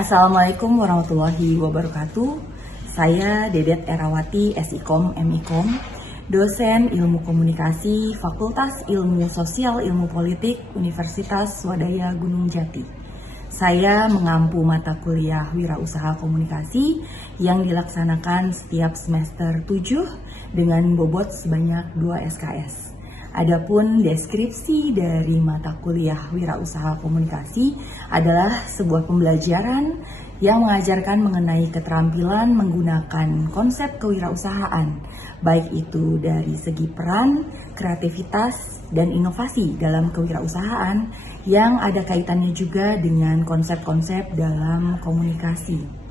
Assalamualaikum warahmatullahi wabarakatuh. Saya Dedet Erawati, SIKOM, MIKOM, dosen Ilmu Komunikasi, Fakultas Ilmu Sosial Ilmu Politik, Universitas Swadaya Gunung Jati. Saya mengampu mata kuliah Wirausaha Komunikasi yang dilaksanakan setiap semester 7 dengan bobot sebanyak 2 SKS. Adapun deskripsi dari mata kuliah Wirausaha Komunikasi adalah sebuah pembelajaran yang mengajarkan mengenai keterampilan menggunakan konsep kewirausahaan, baik itu dari segi peran, kreativitas, dan inovasi dalam kewirausahaan yang ada kaitannya juga dengan konsep-konsep dalam komunikasi.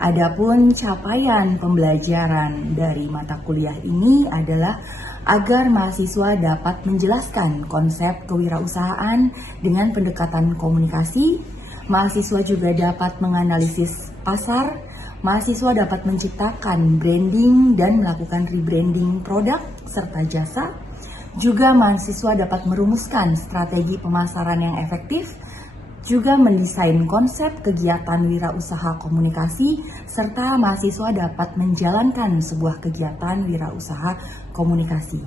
Adapun capaian pembelajaran dari mata kuliah ini adalah agar mahasiswa dapat menjelaskan konsep kewirausahaan dengan pendekatan komunikasi, mahasiswa juga dapat menganalisis pasar, mahasiswa dapat menciptakan branding dan melakukan rebranding produk serta jasa, juga mahasiswa dapat merumuskan strategi pemasaran yang efektif, juga mendesain konsep kegiatan wirausaha komunikasi, serta mahasiswa dapat menjalankan sebuah kegiatan wirausaha komunikasi.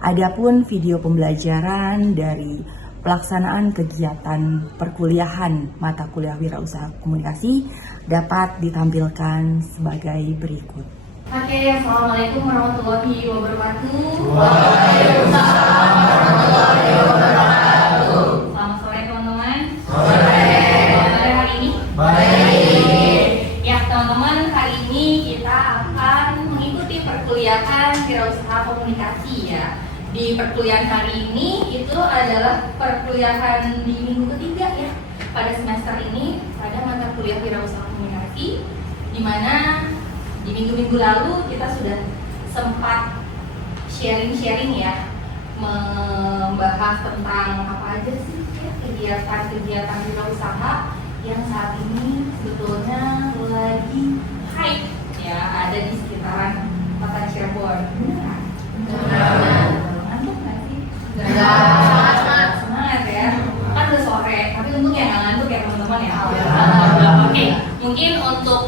Adapun video pembelajaran dari pelaksanaan kegiatan perkuliahan mata kuliah wirausaha komunikasi dapat ditampilkan sebagai berikut. Oke, Assalamualaikum warahmatullahi wabarakatuh. Waalaikumsalam warahmatullahi wabarakatuh. Selamat sore teman-teman. Sore. Pada hari ini? Baik. Ya teman-teman, hari ini kita akan mengikuti perkuliahan Wirausaha Komunikasi ya. Di perkuliahan hari ini itu adalah perkuliahan di minggu ketiga ya. Pada semester ini pada mata kuliah Wirausaha Komunikasi, di mana di minggu-minggu lalu kita sudah sempat sharing-sharing ya, membahas tentang apa aja sih ya kegiatan-kegiatan wirausaha yang saat ini sebetulnya lagi hype ya, ada di sekitaran kota Cirebon. Benar? Benar. Ngantuk nggak sih? Semangat ya. Kan udah sore, tapi untung ya nggak ngantuk ya teman-teman ya. Oke, mungkin untuk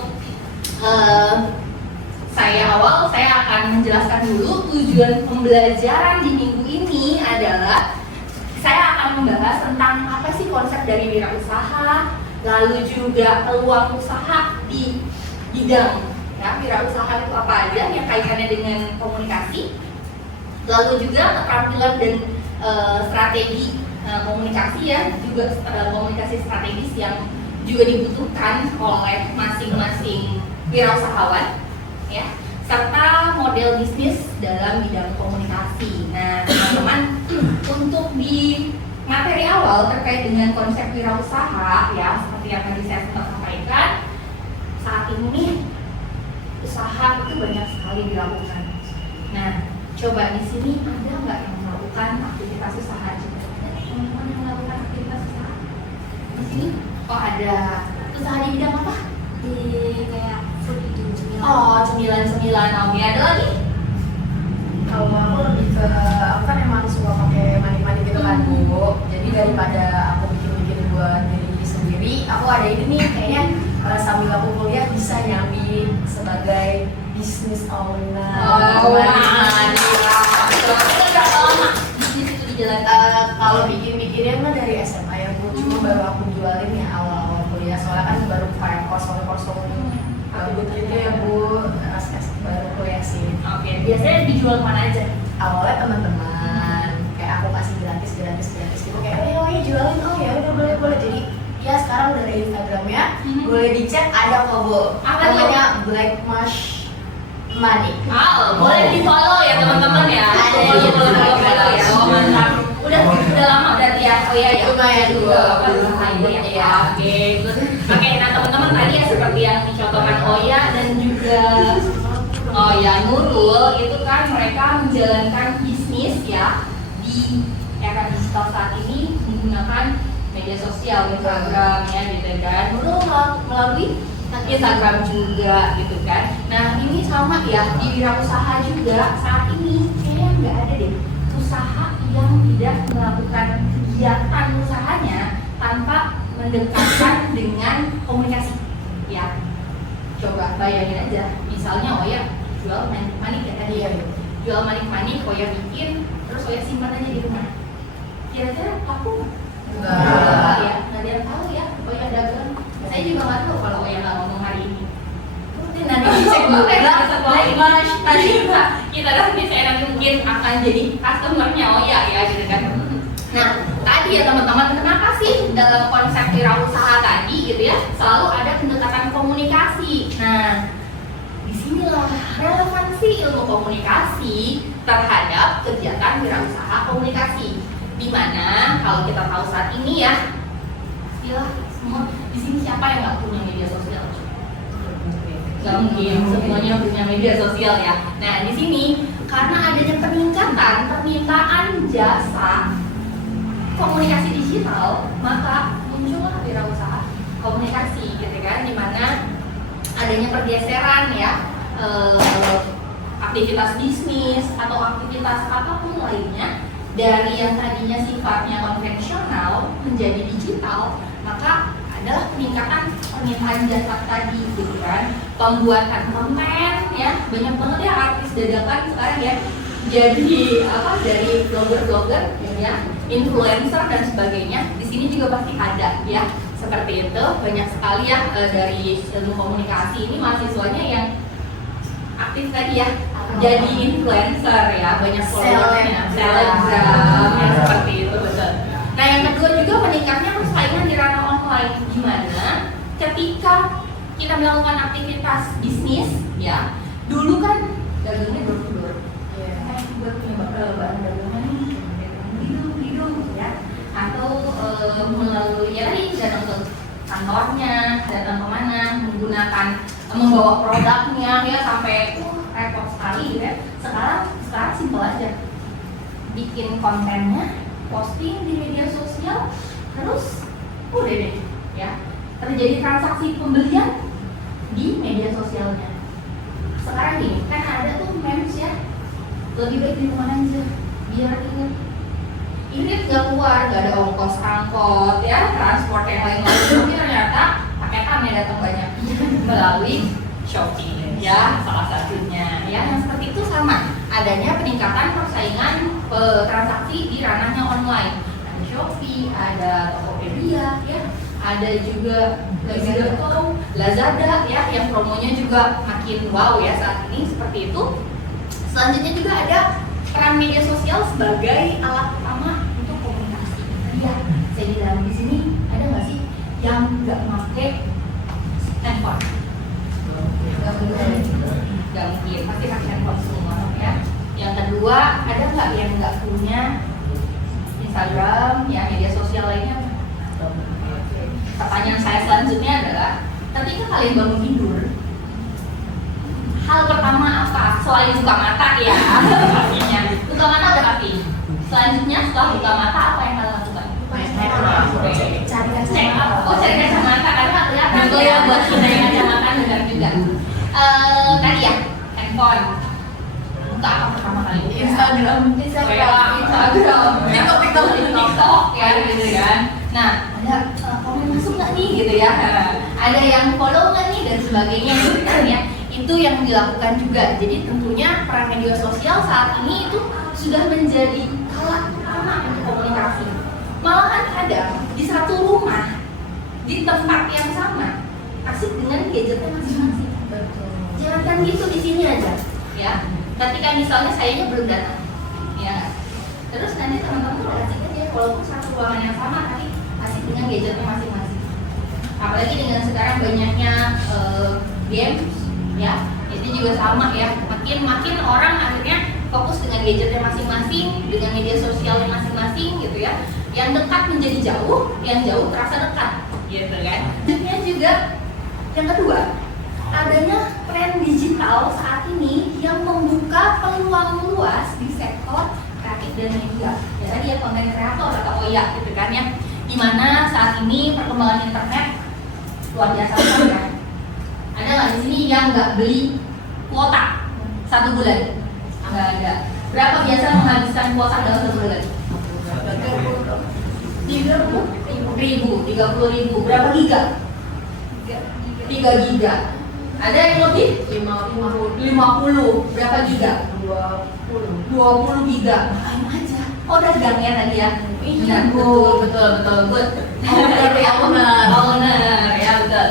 saya akan menjelaskan dulu tujuan pembelajaran di minggu ini adalah saya akan membahas tentang apa sih konsep dari wirausaha, lalu juga peluang usaha di bidang ya, wirausaha itu apa aja yang kaitannya dengan komunikasi, lalu juga keterampilan dan strategi komunikasi ya, juga komunikasi strategis yang juga dibutuhkan oleh masing-masing wirausahawan ya, serta model bisnis dalam bidang komunikasi. Nah, teman-teman, untuk di materi awal terkait dengan konsep wirausaha ya, seperti yang tadi saya sempat sampaikan, saat ini nih usaha itu banyak sekali dilakukan. Nah, coba di sini ada nggak yang melakukan aktivitas usaha? Ada teman-teman yang melakukan aktivitas usaha? Di sini? Oh ada. Usaha di bidang apa? Di kayak food itu cemilan. Oh, cemilan-cemilan. Oke, ada lagi? Kalau aku lebih ke, aku kan emang suka pakai mani-mani gitu kan Bu. Jadi daripada aku bikin-bikin buat diri sendiri, aku ada ini nih kayaknya sambil aku kuliah bisa nyambi sebagai business owner. Mantap. Itu berapa lama bisnis itu dijalankan? Kalau bikin-bikinnya mah dari SMA ya Bu, cuma baru aku jualin ya awal-awal kuliah, soalnya kan baru kayak kosong gitu ya Bu, baru kuliah sih. Oke, biasanya dijual mana aja? Awalnya teman-teman kayak aku kasih gratis gitu, kayak oh ya jualin, oh ya udah boleh, jadi ya sekarang dari Instagramnya boleh dicek, ada kok Bu, namanya Black Mush Money. Boleh di follow ya teman-teman ya. Ada Boleh di follow ya. Oh mantap. Udah lama berarti ya. Oh iya ya. Lumayan juga. Ya. Oke, good. Oke, nah teman-teman tadi ya seperti yang dicontohkan Oya dan juga Nurul itu kan mereka menjalankan bisnis ya di era digital saat ini menggunakan media sosial, Instagram ya gitu kan. Nurul melalui Instagram juga gitu kan. Nah ini sama ya di wirausaha juga saat ini kayaknya nggak ada deh usaha yang tidak melakukan kegiatan usahanya tanpa mendekatkan dengan komunikasi. bayangin aja, misalnya Oya jual manik ya tadi ya, jual manik Oya bikin, terus Oya simpan aja di rumah. Kira-kira laku nggak ya? Nggak ada yang tahu ya Oya dagang. Saya juga nggak tahu kalau Oya nggak ngomong hari ini. Nanti dicek dulu ya setelah ini tadi kita nanti saya nanti mungkin akan jadi customernya Oya ya gitu kan. Nah tadi ya teman-teman, kenapa sih dalam konsep wirausaha tadi gitu ya selalu ada pendekatan komunikasi. Nah disinilah relevansi ilmu komunikasi terhadap kegiatan wirausaha komunikasi. Dimana kalau kita tahu saat ini ya, istilah semua di sini siapa yang nggak punya media sosial? Gak mungkin semuanya punya media sosial ya. Nah di sini karena adanya peningkatan permintaan jasa komunikasi digital, maka muncullah wirausaha komunikasi gitu kan, dimana adanya pergeseran ya aktivitas bisnis atau aktivitas apapun lainnya dari yang tadinya sifatnya konvensional menjadi digital, maka adalah peningkatan permintaan jasa tadi gitu kan, pembuatan konten ya, banyak banget ya artis dadakan sekarang ya jadi dari blogger ya, influencer dan sebagainya. Di sini juga pasti ada ya seperti itu, banyak sekali ya dari ilmu komunikasi ini mahasiswanya yang aktif tadi ya jadi influencer ya, banyak followersnya, selebgram ya, seperti itu betul. Nah yang kedua juga meningkatnya persaingan di ranah online, gimana ketika kita melakukan aktivitas bisnis ya, dulu kan dagangnya door-to-door, buat punya bahan dagangan nih, hidung ya, atau melalui ya tadi datang ke kantornya, datang kemana, menggunakan membawa produknya ya sampai repot sekali gitu ya. Sekarang simpel aja, bikin kontennya, posting di media sosial, terus udah deh ya, terjadi transaksi pembelian di media sosialnya. Sekarang gini, kan ada tuh memes ya, lebih baik di rumah aja biar ingat nggak keluar, nggak ada ongkos angkot ya, transport yang lain-lain, tapi ternyata paketannya datang banyak melalui Shopee ya, salah satunya ya. Yang seperti itu sama adanya peningkatan persaingan transaksi di ranahnya online. Ada Shopee, ada Tokopedia ya, ada juga Lazada ya, yang promonya juga makin wow ya saat ini seperti itu. Selanjutnya juga ada peran media sosial sebagai alat utama untuk komunikasi. Iya, saya bilang di sini ada nggak sih yang nggak pakai handphone? Nggak mungkin, pasti pakai handphone semua ya. Yang kedua, ada nggak yang nggak punya Instagram ya, media sosial lainnya? Pertanyaan saya selanjutnya adalah, ketika kalian bangun tidur, hal pertama apa? Selain buka mata ya, pastinya. Buka mata udah pasti. Selanjutnya setelah buka mata apa yang kalian lakukan? Cari kacamata. Oh, cari kacamata karena kelihatan tuh ya buat kita yang kacamata benar juga. Tadi ya, handphone. Buka apa pertama kali? Instagram, TikTok ya gitu kan. Nah, ada komen masuk nggak nih gitu ya? Ada yang follow nggak nih dan sebagainya gitu kan ya? Itu yang dilakukan juga. Jadi tentunya peran media sosial saat ini itu sudah menjadi alat utama untuk komunikasi. Malahan kadang di satu rumah, di tempat yang sama, asik dengan gadgetnya masing-masing. Jangan kan gitu di sini aja, ya. Ketika misalnya sayanya belum datang, ya. Terus nanti teman-teman udah asik aja, walaupun satu ruangan yang sama, tapi asik dengan gadgetnya masing-masing. Apalagi dengan sekarang banyaknya games, ya. Itu juga sama ya. Makin orang akhirnya fokus dengan gadgetnya masing-masing, dengan media sosialnya masing-masing, gitu ya. Yang dekat menjadi jauh, yang jauh terasa dekat, gitu kan. Selanjutnya juga yang kedua, adanya tren digital saat ini yang membuka peluang luas di sektor kreatif dan media. Ya tadi ya, konten kreator atau Oya gitu kan ya. Dimana saat ini perkembangan internet luar biasa ya. Ada nggak di sini yang nggak beli kuota 1 bulan? Nggak ada. Berapa biasa menghabiskan kuota dalam 1 bulan? 30.000. Berapa giga? 3 giga. Ada yang lebih? 50. Berapa giga? 20 giga. Main aja. Oh, dagang ya tadi ya? Iya, betul. Good. Owner, ya betul.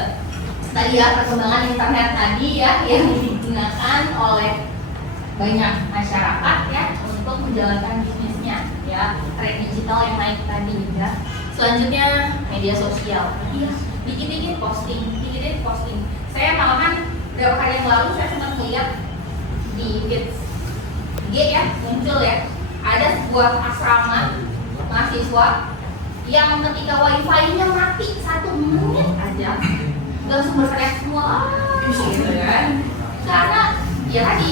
Tadi ya perkembangan internet tadi ya yang digunakan oleh banyak masyarakat ya untuk menjalankan bisnisnya ya, tren digital yang naik tadi ya. Selanjutnya media sosial. Iya, dikit-dikit posting. Saya malahan beberapa hari yang lalu saya sempat melihat di feeds IG ya, muncul ya, ada sebuah asrama mahasiswa yang ketika wifi-nya mati 1 menit aja langsung berteriak semua gitu kan, karena ya tadi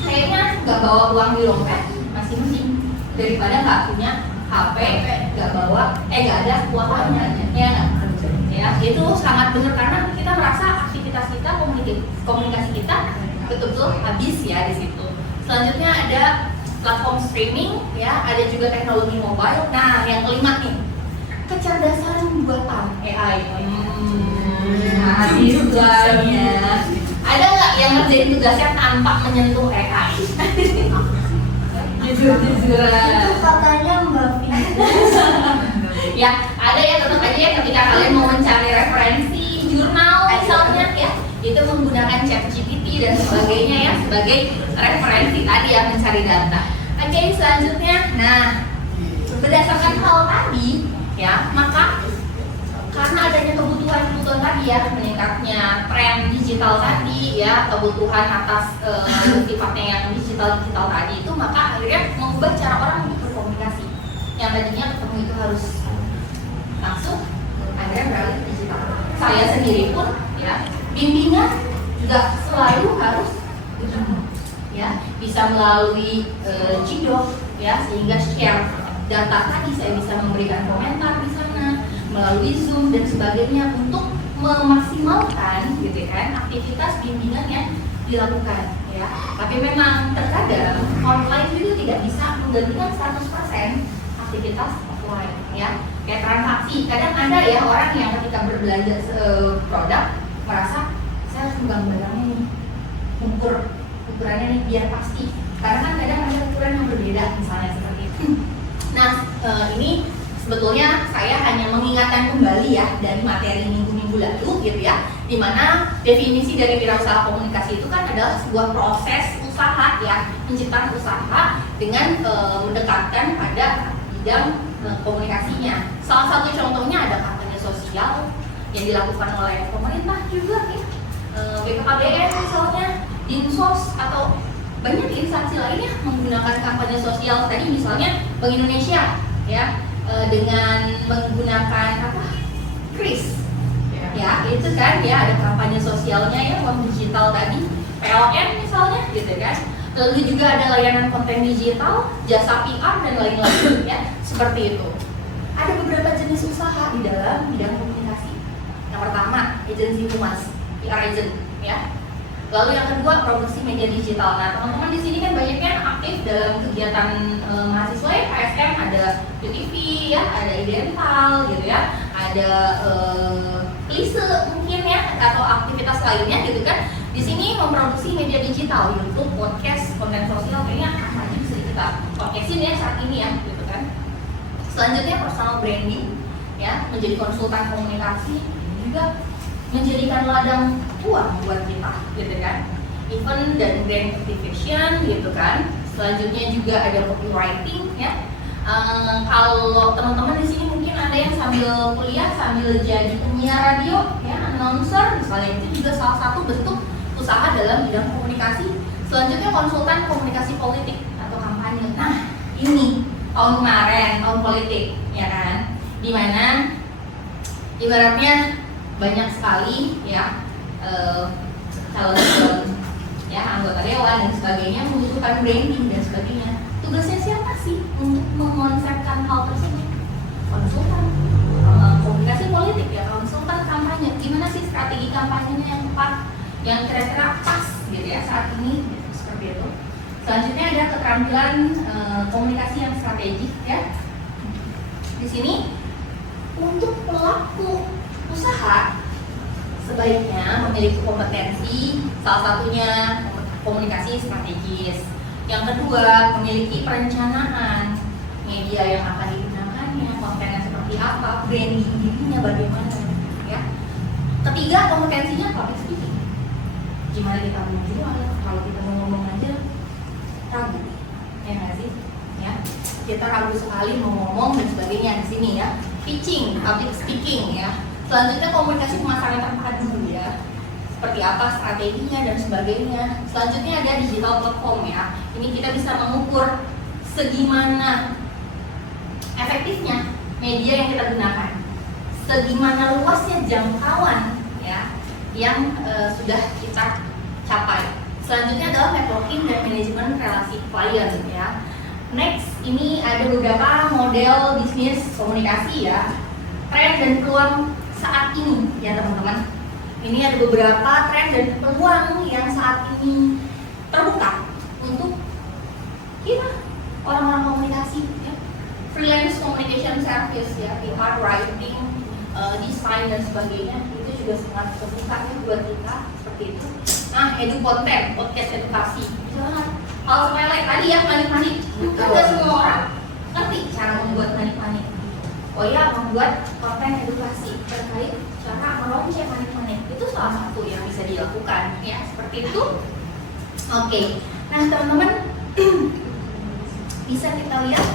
kayaknya nggak bawa uang di dompet masing-masing daripada nggak punya HP, nggak ada kuotanya ya nggak? Ya itu sangat benar karena kita merasa aktivitas kita, komunikasi kita betul-betul habis ya di situ. Selanjutnya ada platform streaming ya, ada juga teknologi mobile. Nah yang kelima nih, kecerdasan buatan AI. Habis tugasnya. Ada nggak yang ngerjain tugasnya tanpa menyentuh AI? Jujur-jujuran. Itu katanya Mbak Vina. Ya, ada ya, tetap aja ya ketika kalian mau mencari referensi jurnal misalnya ya, itu menggunakan ChatGPT dan sebagainya ya sebagai referensi tadi ya, mencari data. Oke, selanjutnya, nah berdasarkan hal tadi ya, maka karena adanya kebutuhan tadi ya, meningkatnya tren digital tadi ya, kebutuhan atas sifatnya yang digital tadi itu, maka akhirnya mengubah cara orang untuk berkomunikasi. Yang tadinya ketemu itu harus langsung, akhirnya beralih ke digital. Saya sendiri pun ya, bimbingan juga selalu harus ya, bisa melalui Cidok ya, sehingga share data tadi saya bisa memberikan komentar di sana melalui Zoom dan sebagainya untuk memaksimalkan gitu kan aktivitas bimbingan yang dilakukan ya. Tapi memang terkadang online itu tidak bisa menggantikan 100% aktivitas offline ya. Kayak transaksi, kadang ada ya orang yang ketika berbelanja produk merasa saya harus megang barangnya nih, ukurannya nih biar pasti, karena kan kadang ada ukuran yang berbeda misalnya seperti itu. Nah ini sebetulnya saya hanya mengingatkan kembali ya dari materi minggu-minggu lalu gitu ya, dimana definisi dari wirausaha komunikasi itu kan adalah sebuah proses usaha ya, menciptakan usaha dengan mendekatkan pada bidang komunikasinya. Salah satu contohnya ada kampanye sosial yang dilakukan oleh pemerintah juga ya, BKKBN misalnya, Dinsos atau banyak instansi lainnya menggunakan kampanye sosial tadi, misalnya Bank Indonesia ya, dengan menggunakan kris ya, itu kan ya, ada kampanye sosialnya ya, uang digital tadi, PLN misalnya gitu kan. Lalu juga ada layanan konten digital, jasa PR dan lain-lain ya, seperti itu. Ada beberapa jenis usaha di dalam bidang komunikasi. Yang pertama, agensi humas, PR agent ya. Lalu yang kedua, produksi media digital. Nah, teman-teman di sini kan banyaknya aktif dalam kegiatan mahasiswa ya, KSM, ada UTV ya, ada Idental gitu ya, ada klise mungkin ya, atau aktivitas lainnya gitu kan. Di sini memproduksi media digital, YouTube, podcast, konten sosial, kayaknya apa aja bisa kita podcastin ya saat ini ya, gitu kan. Selanjutnya personal branding, ya, menjadi konsultan komunikasi, juga menjadikan ladang uang buat kita, gitu kan. Event dan brand activation, gitu kan. Selanjutnya juga ada copywriting, ya. Kalau teman-teman di sini mungkin ada yang sambil kuliah, sambil jadi penyiar radio, ya, announcer, misalnya, itu juga salah satu bentuk usaha dalam bidang komunikasi. Selanjutnya konsultan komunikasi politik atau kampanye. Nah, ini tahun kemarin, tahun politik, ya kan, dimana ibaratnya banyak sekali ya calon-calon ya anggota dewan dan sebagainya membutuhkan branding dan sebagainya. Tugasnya siapa sih untuk mengonsepkan hal tersebut? Konsultan komunikasi politik ya, konsultan kampanye. Gimana sih strategi kampanyenya yang tepat, yang kira-kira pas gitu ya saat ini, gitu, seperti itu. Selanjutnya ada keterampilan komunikasi yang strategik ya. Di sini untuk pelaku usaha sebaiknya memiliki kompetensi, salah satunya komunikasi strategis. Yang kedua, memiliki perencanaan media yang akan digunakannya, kontennya seperti apa, branding dirinya bagaimana, ya. Ketiga, kompetensinya public speaking. Gimana kita menjual? Kalau kita mau ngomong aja ragu, ya nggak sih? Ya, kita ragu sekali mau ngomong dan sebagainya di sini ya. Pitching, public speaking ya. Selanjutnya komunikasi pemasaran terpadu ya. Seperti apa strateginya dan sebagainya. Selanjutnya ada digital platform ya. Ini kita bisa mengukur segimana efektifnya media yang kita gunakan, segimana luasnya jangkauan ya yang sudah kita capai. Selanjutnya adalah networking dan manajemen relasi klien ya. Next, ini ada beberapa model bisnis komunikasi ya, tren dan peluang saat ini ya teman-teman. Ini ada beberapa tren dan peluang yang saat ini terbuka untuk kita orang-orang komunikasi ya. Freelance communication service ya, PR, writing, desain dan sebagainya itu juga sangat terbuka ya buat kita seperti itu. Nah, edu konten, podcast edukasi, misalnya hal sepele tadi ya, manik-manik. Tidak semua orang ngerti cara membuat manik-manik. Oh ya, membuat konten edukasi terkait cara melonceng manik-manik itu salah satu yang bisa dilakukan ya, seperti itu. Oke, nah teman-teman bisa kita lihat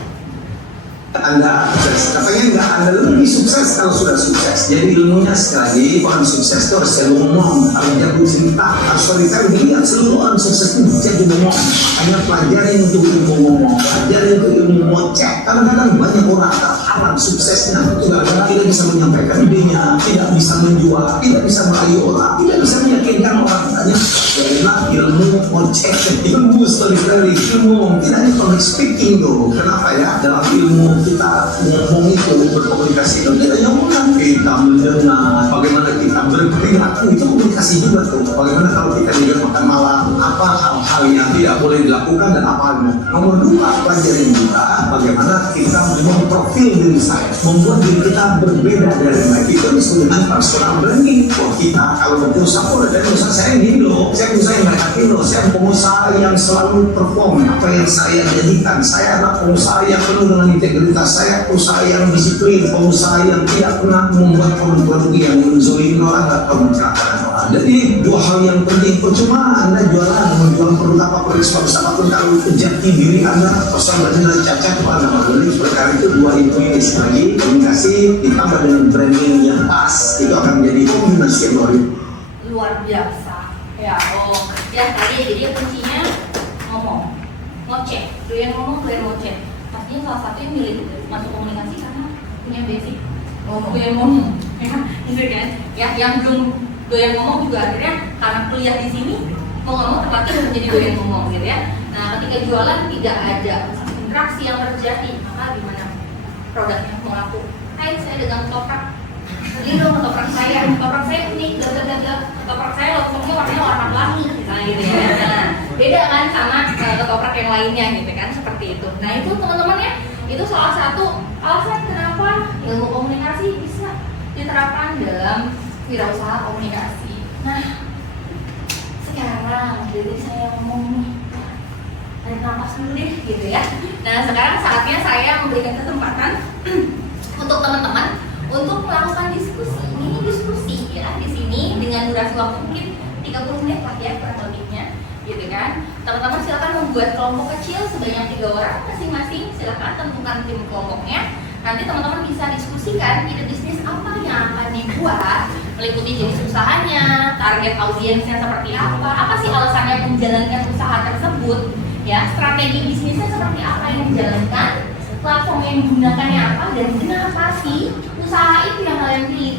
Anda sukses, katanya enggak, Anda lebih sukses kalau sudah sukses. Jadi ilmunya sekali lagi, orang sukses itu harus jago ngomong, harus jago cerita, harus storytelling. Dilihat seluruh orang sukses itu jago ngomong. Hanya pelajarin untuk ilmu ngomong, pelajarin untuk ilmu ngoceh. Kadang-kadang banyak orang terhalang suksesnya itu karena tidak bisa menyampaikan idenya, tidak bisa menjual, tidak bisa merayu orang, tidak bisa meyakinkan orang. Tanya, karena ilmu ngoceh, ilmu storytelling, ilmu tidak hanya public speaking tuh. Kenapa ya? Dalam ilmu kita ngomong itu, berkomunikasi itu tidak hanya ngomong, kita mendengar, bagaimana kita berperilaku itu komunikasi juga tuh. Bagaimana kalau kita juga makan malam, apa hal-hal yang tidak boleh dilakukan dan apa nomor dua, pelajarin juga bagaimana kita memprofil diri saya, membuat diri kita berbeda dari mereka. Itu disebut dengan personal branding. Wah, kita kalau berusaha dan usaha saya ini loh, saya usaha yang mereka loh, saya pengusaha yang selalu perform apa yang saya jadikan. Saya adalah pengusaha yang penuh dengan integritas, saya pengusaha yang disiplin, pengusaha yang tidak pernah membuat produk-produk yang menzolimi orang atau mencelakakan orang. Jadi dua hal yang penting. Percuma Anda jualan, menjual produk apa, produk apapun kalau jati diri Anda personal branding cacat, Anda membeli perkara itu dua itu lagi komunikasi ditambah dengan branding yang pas, itu akan menjadi kombinasi yang luar biasa ya. Oh ya, tadi jadi kuncinya ngomong, ngoceh, doyan ngomong, doyan ngoceh. Pastinya salah satu yang milih masuk komunikasi karena punya basic doyan ngomong ya, gitu kan ya. Yang belum doyan ngomong juga akhirnya karena kuliah di sini mau nggak mau terlatih untuk menjadi doyan ngomong gitu ya. Nah, ketika jualan tidak ada interaksi yang terjadi, maka gimana produknya mau laku? Hai, saya dagang ketoprak, beli dong ketoprak saya unik, ketoprak saya lontongnya warna pelangi misalnya gitu ya. Nah, beda kan sama ketoprak yang lainnya gitu kan, seperti itu. Nah, itu teman-teman ya, itu salah satu alasan kenapa ilmu komunikasi bisa diterapkan dalam wirausaha komunikasi. Nah, sekarang jadi saya ngomong nih, tarik nafas dulu deh gitu ya. Nah, sekarang saatnya saya memberikan kesempatan untuk teman-teman untuk melakukan diskusi. Ini diskusi ya di sini dengan durasi waktu mungkin 30 menit lah ya kurang lebihnya, gitu kan. Teman-teman silakan membuat kelompok kecil sebanyak 3 orang masing-masing. Silakan tentukan tim kelompoknya. Nanti teman-teman bisa diskusikan ide bisnis apa yang akan dibuat, meliputi jenis usahanya, target audiensnya seperti apa sih alasannya menjalankan usaha tersebut, ya, strategi bisnisnya seperti apa yang dijalankan, platform yang digunakannya apa, dan kenapa sih usaha itu yang kalian pilih.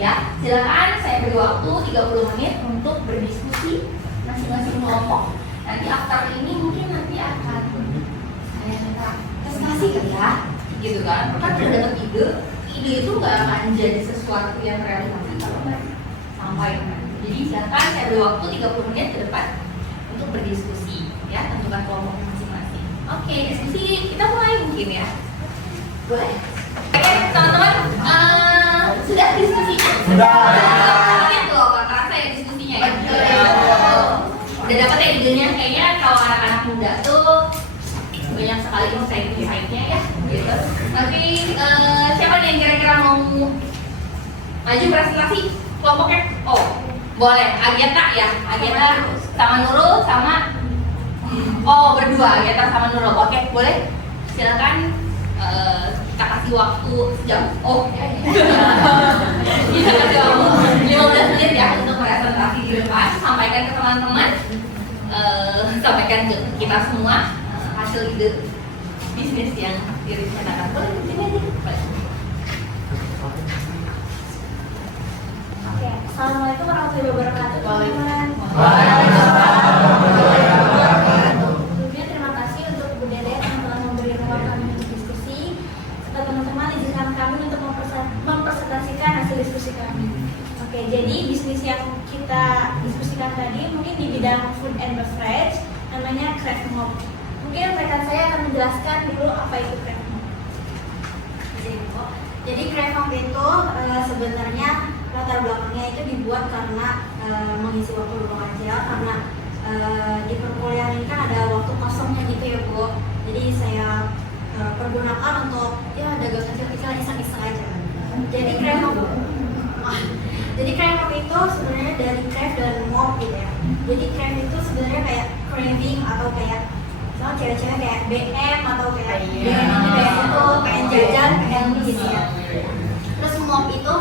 Ya, silakan saya beri waktu 30 menit untuk berdiskusi masing-masing kelompok. Nanti after ini mungkin nanti akan saya minta prestasi kan ya, gitu kan. Kan udah dapat ide itu nggak akan jadi sesuatu yang realisasi kalau nggak sampaikan. Jadi silakan saya beri waktu 30 menit ke depan untuk berdiskusi, ya, tentukan kelompok masing-masing. Oke, diskusi kita mulai mungkin ya. Boleh? Oke, teman-teman, sudah diskusinya? Sudah. udah dapat ya idenya. Kayaknya kalau anak-anak muda tuh banyak sekali insight-insightnya ya gitu. Tapi siapa nih yang kira-kira mau maju presentasi kelompoknya? Oh boleh, Agiata ya, Agiata sama Nurul sama berdua, Agiata sama Nurul. Oke boleh, silakan. Kita kasih waktu sejam. Kita kasih waktu 15 menit ya untuk presentasi di depan. Sampaikan ke teman-teman, sampaikan ke kita semua hasil ide bisnis yang direncanakan. Boleh di sini aja. Oke, assalamualaikum warahmatullahi wabarakatuh, teman-teman. Sebelumnya terima kasih untuk Bu Dede yang telah memberi ruang kami untuk diskusi. Serta teman-teman izinkan kami untuk mempresentasikan hasil diskusi kami. Oke, jadi bisnis yang kita diskusikan tadi mungkin di bidang food and beverage, namanya Craft Mop. Mungkin rekan saya akan menjelaskan dulu apa itu Craft Mop. Jadi Craft Mop itu sebenarnya latar belakangnya itu dibuat karena mengisi waktu luang aja, karena di perkuliahan ini kan ada waktu kosongnya gitu ya Bu. Jadi saya pergunakan untuk ya dagang kecil-kecilan iseng-iseng aja. Jadi Craft Mop itu sebenarnya dari craft dan mop gitu ya. Jadi craft itu sebenarnya kayak craving atau kayak soal cewek-cewek kayak BM atau kayak kayak itu pengen jajan pengen gitu ya. Terus mop itu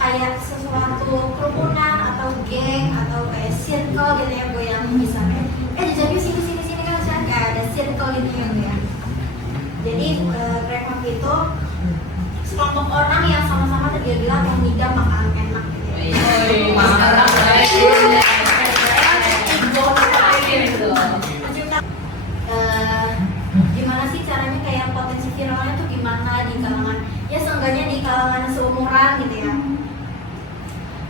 kayak sesuatu kerumunan atau geng atau kayak circle gitu ya Bu, yang bisa kayak jadi sini kan misalnya kayak ada circle gitu ya. Jadi Craft Mop itu sekelompok orang yang sama-sama tergila-gila mengidam makanan enak gitu ya. Gimana sih caranya kayak potensi viralnya tuh gimana di kalangan ya seenggaknya di kalangan seumuran gitu ya.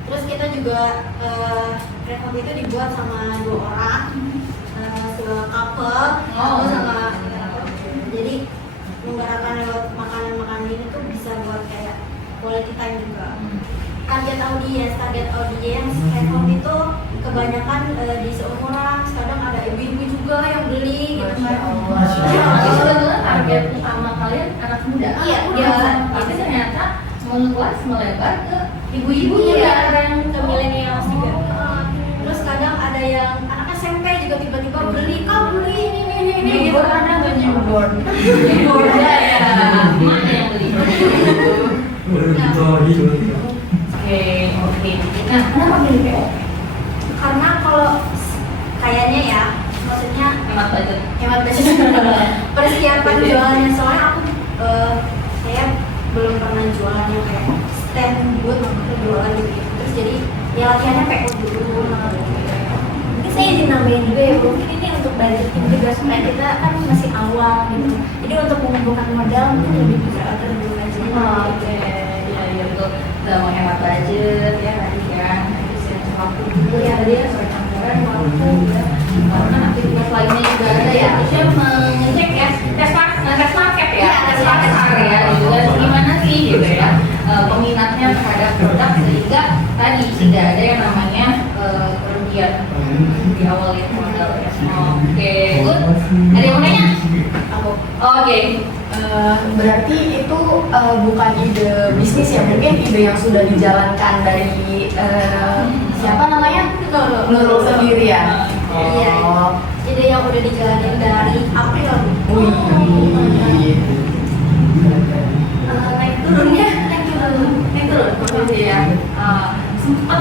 Terus kita juga Craft Mop itu dibuat sama 2 orang, couple sama jadi menggarakan lewat makanan-makanan ini tuh bisa buat kayak quality time juga. Target audiens Craft Mop itu kebanyakan di seumuran, kadang ada ibu-ibu juga yang beli gitu kan. Sebetulnya target utama kalian anak muda. Iya, tapi ternyata meluas melebar ke ibu-ibu Iya, yang ke milenial juga. Terus kadang ada yang anak SMP juga tiba-tiba beli, kau beli ini gitu. Ada nggak newborn? Newborn ya, mana yang beli? Oke. Nah, kenapa beli PO? Karena kalau kayaknya ya, maksudnya Hemat budget. persiapan jualannya, soalnya aku saya belum pernah jualan yang kayak stand booth atau jualan gitu. Terus jadi ya latihannya PO dulu. Mungkin saya izin nambahin juga ya Bu, mungkin ini untuk budgeting juga supaya kita kan masih awal gitu. Jadi untuk mengumpulkan modal mungkin lebih bisa atur dulu aja. Oke, ya betul. Udah mau hemat budget ya tadi kan. Istirahat waktu dulu ya tadi ya, soal campuran waktu ya. Karena aktivitas lainnya juga ada ya. Harusnya mengecek ya, tes market ya, tes pasar ya, gitu kan. Gimana sih gitu ya peminatnya terhadap produk sehingga tadi tidak ada yang namanya kerugian di awal itu modal ya. Oke, good. Ada yang mau nanya? Oke. Berarti itu bukan ide bisnis ya, mungkin ide yang sudah dijalankan dari siapa namanya? Nurul sendiri ya? Iya, ide yang udah dijalanin dari April. Naik turun Ya. Sempat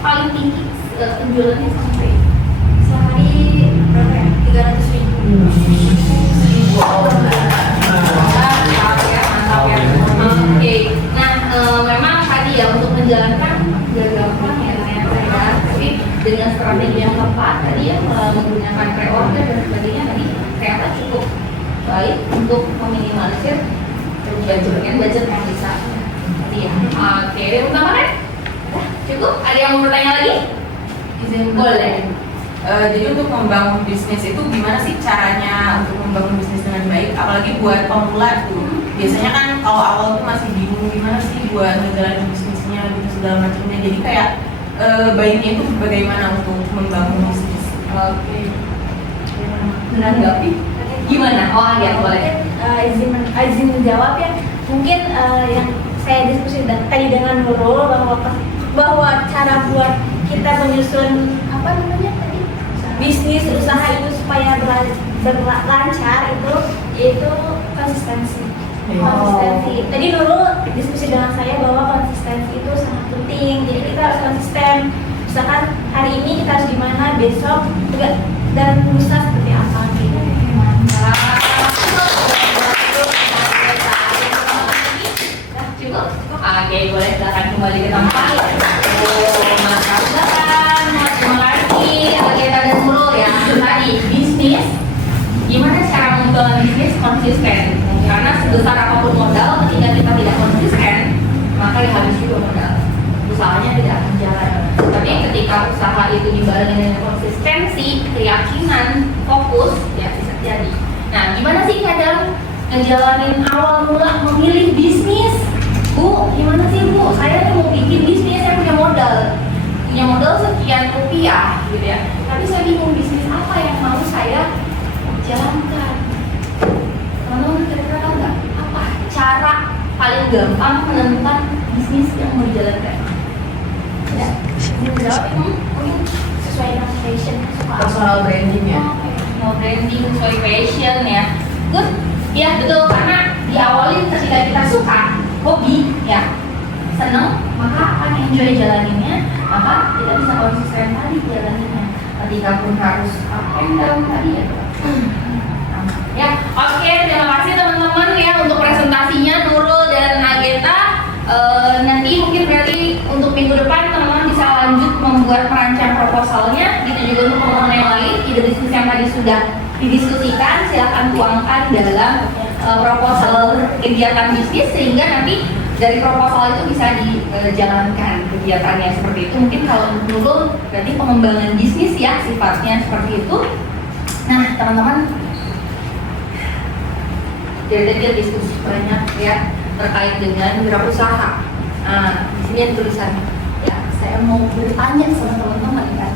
paling tinggi penjualannya sampai sehari berapa ya? 300.000. Mantap ya. Oke. Nah, memang tadi ya untuk menjalankan gak gampang ya ternyata ya. Tapi dengan strategi yang tepat tadi ya menggunakan pre-order dan sebagainya tadi ternyata cukup baik untuk meminimalisir budget yang bisa. Iya. Oke, utama kan? Cukup? Ada yang mau bertanya lagi? Izin boleh. Jadi untuk membangun bisnis itu gimana sih caranya untuk membangun bisnis dengan baik? Apalagi buat pemula tuh. Biasanya kan kalau awal tuh masih bingung gimana sih buat ngejalanin bisnisnya gitu segala macamnya. Jadi kayak baiknya itu bagaimana untuk membangun bisnis Oke. Menanggapi? Gimana? Oh ya boleh. Izin menjawab ya. Mungkin yang saya diskusi tadi dengan Nurul bahwa cara buat kita menyusun apa namanya tadi bisnis usaha itu supaya berlancar itu konsistensi. Konsistensi. Tadi Nurul diskusi dengan saya bahwa konsistensi itu sangat penting. Jadi kita harus konsisten. Misalkan hari ini kita harus gimana, besok juga dan lusa seperti apa gitu. Mantap. Cukup? Oke, boleh silakan kembali ke tempat. Mantap banget. Terima kasih Ageta dan Nurul ya. Tadi bisnis, gimana cara membangun bisnis konsisten? Karena sebesar apapun modal, ketika kita tidak konsisten, maka habis juga modal. Usahanya tidak akan jalan. Tapi ketika usaha itu dibarengi dengan konsistensi, keyakinan, fokus, ya bisa jadi. Nah, gimana sih kadang ngejalanin awal mula memilih bisnis? Bu, gimana sih Bu? Saya nih mau bikin bisnis, saya punya modal sekian rupiah, gitu ya. Tapi saya bingung bisnis apa yang mau saya jalankan. Teman-teman kira-kira tahu nggak apa cara paling gampang menentukan bisnis yang mau dijalankan? Ya, menjawab Sesuai dengan passion Personal branding ya. Personal branding sesuai passion ya. Good, ya betul, karena diawali ketika kita suka hobi ya, seneng, maka akan enjoy jalaninnya, maka kita bisa konsisten tadi jalaninnya. Ketika pun harus up and down tadi ya. Ya, oke, terima kasih teman-teman ya untuk presentasinya Nurul dan Ageta. Nanti mungkin berarti untuk minggu depan teman-teman bisa lanjut membuat perancang proposalnya, gitu juga untuk teman-teman yang lain. Ide bisnis yang tadi sudah didiskusikan silahkan tuangkan dalam proposal kegiatan bisnis sehingga nanti dari proposal itu bisa dijalankan kegiatannya seperti itu. Mungkin kalau untuk Nurul berarti pengembangan bisnis ya sifatnya seperti itu. Nah teman-teman, dari tadi diskusi banyak ya terkait dengan wirausaha. Nah, di sini ada tulisannya. Ya, saya mau bertanya sama teman-teman kan,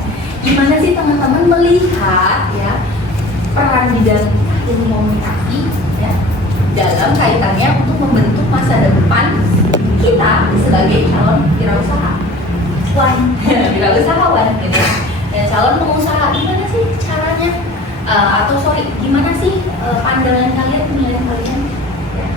gimana sih teman-teman melihat ya peran bidang ilmu komunikasi ya dalam kaitannya untuk membentuk masa depan kita sebagai calon wirausahawan, wirausahawan gitu ya. Dan calon pengusaha gimana sih caranya? Gimana sih pandangan kalian, penilaian kalian? Ya.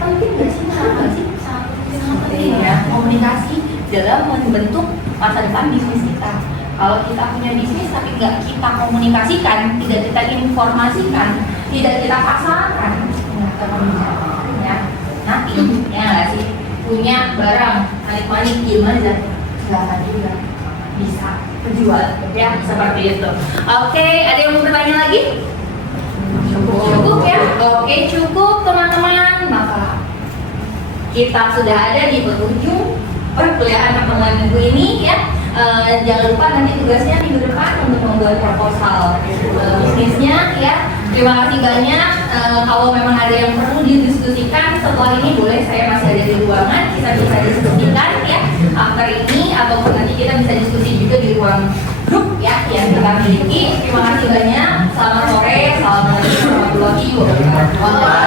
Penting nggak sih? Sangat penting ya komunikasi dalam membentuk masa depan bisnis kita. Kalau kita punya bisnis tapi nggak kita komunikasikan, tidak kita informasikan, tidak kita pasarkan, ya nanti ya nggak sih punya barang manik-manik gimana nggak akan juga bisa terjual ya seperti itu. Oke, ada yang mau bertanya lagi? Cukup ya? Oke, cukup teman-teman. Maka kita sudah ada di penghujung perkuliahan pertemuan minggu ini ya. Jangan lupa nanti tugasnya minggu depan untuk membuat proposal bisnisnya ya. Terima kasih banyak. Kalau memang ada yang perlu didiskusikan setelah ini boleh, saya masih ada di ruangan, kita bisa diskusikan ya after ini, ataupun nanti kita bisa diskusi juga di ruang grup ya yang kita miliki. Terima kasih banyak. Selamat sore. Assalamualaikum warahmatullahi wabarakatuh.